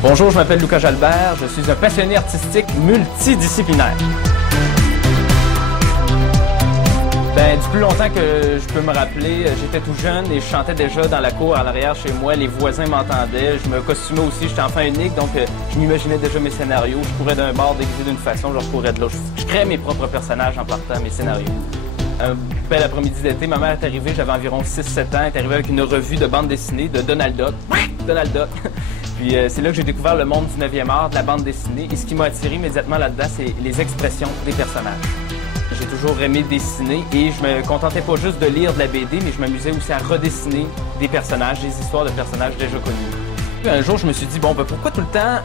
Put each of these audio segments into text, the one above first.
Bonjour, je m'appelle Lucas Jalbert, je suis un passionné artistique multidisciplinaire. Du plus longtemps que je peux me rappeler, j'étais tout jeune et je chantais déjà dans la cour à l'arrière chez moi. Les voisins m'entendaient. Je me costumais aussi, j'étais enfant unique, donc je m'imaginais déjà mes scénarios. Je courais d'un bord déguisé d'une façon, je courais de l'autre. Je créais mes propres personnages en partant mes scénarios. Un bel après-midi d'été, ma mère est arrivée, j'avais environ 6-7 ans, elle est arrivée avec une revue de bande dessinée de Donald Duck. Donald Duck. Puis c'est là que j'ai découvert le monde du 9e art, de la bande dessinée. Et ce qui m'a attiré immédiatement là-dedans, c'est les expressions des personnages. J'ai toujours aimé dessiner et je me contentais pas juste de lire de la BD, mais je m'amusais aussi à redessiner des personnages, des histoires de personnages déjà connus. Un jour, je me suis dit, pourquoi tout le temps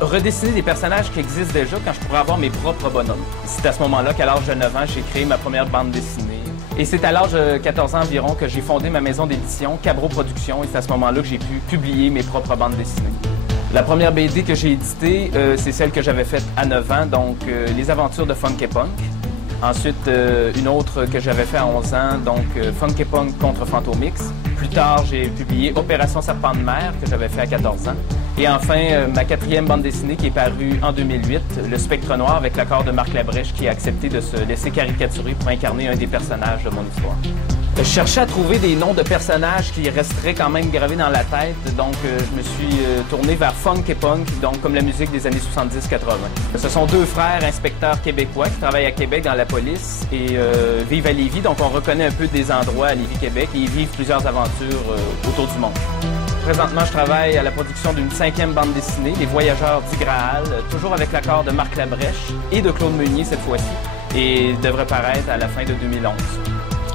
redessiner des personnages qui existent déjà quand je pourrais avoir mes propres bonhommes? C'est à ce moment-là qu'à l'âge de 9 ans, j'ai créé ma première bande dessinée. Et c'est à l'âge de 14 ans environ que j'ai fondé ma maison d'édition, Cabro Productions, et c'est à ce moment-là que j'ai pu publier mes propres bandes dessinées. La première BD que j'ai éditée, c'est celle que j'avais faite à 9 ans, donc Les aventures de Funky Punk. Ensuite, une autre que j'avais fait à 11 ans, donc Funky Punk contre Fantomix. Plus tard, j'ai publié Opération Serpent de mer, que j'avais fait à 14 ans. Et enfin, ma quatrième bande dessinée qui est parue en 2008, Le Spectre Noir, avec l'accord de Marc Labrèche qui a accepté de se laisser caricaturer pour incarner un des personnages de mon histoire. Je cherchais à trouver des noms de personnages qui resteraient quand même gravés dans la tête, donc je me suis tourné vers Funky Punk, donc comme la musique des années 70-80. Ce sont deux frères inspecteurs québécois qui travaillent à Québec dans la police et vivent à Lévis, donc on reconnaît un peu des endroits à Lévis-Québec et ils vivent plusieurs aventures autour du monde. Présentement, je travaille à la production d'une 5e bande dessinée, Les Voyageurs du Graal, toujours avec l'accord de Marc Labrèche et de Claude Meunier cette fois-ci, et devrait paraître à la fin de 2011.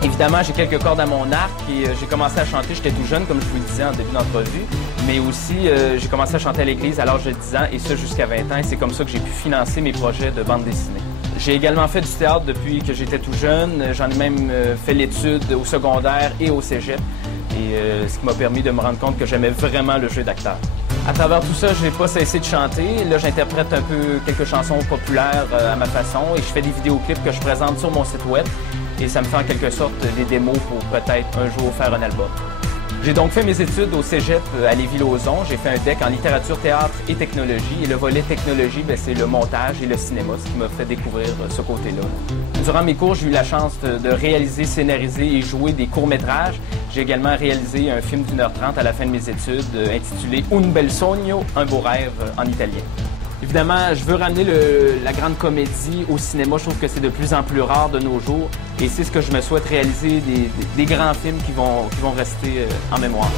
Évidemment, j'ai quelques cordes à mon arc et j'ai commencé à chanter, j'étais tout jeune, comme je vous le disais en début d'entrevue, mais aussi j'ai commencé à chanter à l'église à l'âge de 10 ans et ça jusqu'à 20 ans et c'est comme ça que j'ai pu financer mes projets de bande dessinée. J'ai également fait du théâtre depuis que j'étais tout jeune, j'en ai même fait l'étude au secondaire et au cégep et ce qui m'a permis de me rendre compte que j'aimais vraiment le jeu d'acteur. À travers tout ça, je n'ai pas cessé de chanter. Là, j'interprète un peu quelques chansons populaires à ma façon et je fais des vidéoclips que je présente sur mon site web. Et ça me fait en quelque sorte des démos pour peut-être un jour faire un album. J'ai donc fait mes études au cégep à Lévis-Lauzon. J'ai fait un DEC en littérature, théâtre et technologie. Et le volet technologie, c'est le montage et le cinéma, ce qui m'a fait découvrir ce côté-là. Durant mes cours, j'ai eu la chance de réaliser, scénariser et jouer des courts-métrages. J'ai également réalisé un film d'1h30 à la fin de mes études intitulé Un bel sogno, un beau rêve en italien. Évidemment, je veux ramener la grande comédie au cinéma. Je trouve que c'est de plus en plus rare de nos jours. Et c'est ce que je me souhaite réaliser, des grands films qui vont rester en mémoire.